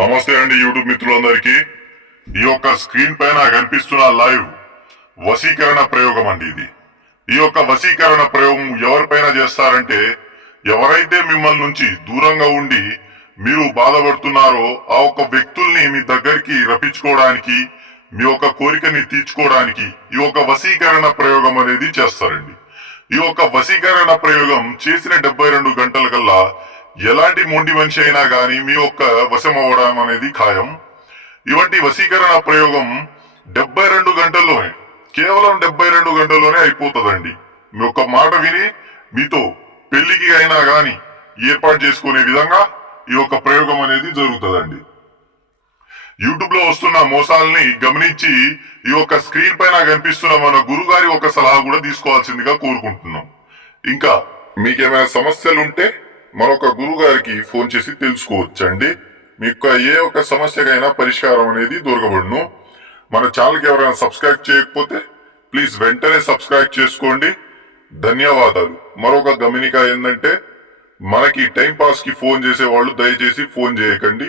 నమస్తే అండి యూట్యూబ్ మిత్రులందరికీ. ఈ యొక్క స్క్రీన్ పైన కనిపిస్తున్న లైవ్ వశీకరణ ప్రయోగం అండి. ఈ యొక్క వశీకరణ ప్రయోగం ఎవరిపైన చేస్తారంటే, ఎవరైతే మిమ్మల్ని నుంచి దూరంగా ఉండి మీరు బాధపడుతున్నారో ఆ ఒక్క వ్యక్తుల్ని మీ దగ్గరికి రప్పించుకోవడానికి, మీ యొక్క కోరికని తీర్చుకోవడానికి ఈ యొక్క వశీకరణ ప్రయోగం అనేది చేస్తారండి. ఈ యొక్క వశీకరణ ప్రయోగం చేసిన 72 గంటల కల్లా ఎలాంటి మొండి మనిషి అయినా గాని మీ యొక్క వశం అవ్వడం అనేది ఖాయం. ఇవంటి వశీకరణ ప్రయోగం 72 గంటల్లోనే, కేవలం 72 గంటల్లోనే అయిపోతుందండి. మీ యొక్క మాట విని మీతో పెళ్లికి అయినా గాని ఏర్పాటు చేసుకునే విధంగా ఈ యొక్క ప్రయోగం అనేది జరుగుతుందండి. యూట్యూబ్ లో వస్తున్న మోసాలని గమనించి ఈ యొక్క స్క్రీన్ పైన కనిపిస్తున్న మన గురుగారి ఒక సలహా కూడా తీసుకోవాల్సిందిగా కోరుకుంటున్నాం. ఇంకా మీకేమైనా సమస్యలుంటే మరొక గురువు గారికి ఫోన్ చేసి తెలుసుకోవచ్చండి. మీకు ఏ ఒక్క సమస్యకైనా పరిష్కారం అనేది దొరకబడును. మన ఛానల్కి ఎవరైనా సబ్స్క్రైబ్ చేయకపోతే ప్లీజ్ వెంటనే సబ్స్క్రైబ్ చేసుకోండి. ధన్యవాదాలు. మరొక గమనిక ఏంటంటే, మనకి టైం పాస్ కి ఫోన్ చేసే వాళ్ళు దయచేసి ఫోన్ చేయకండి.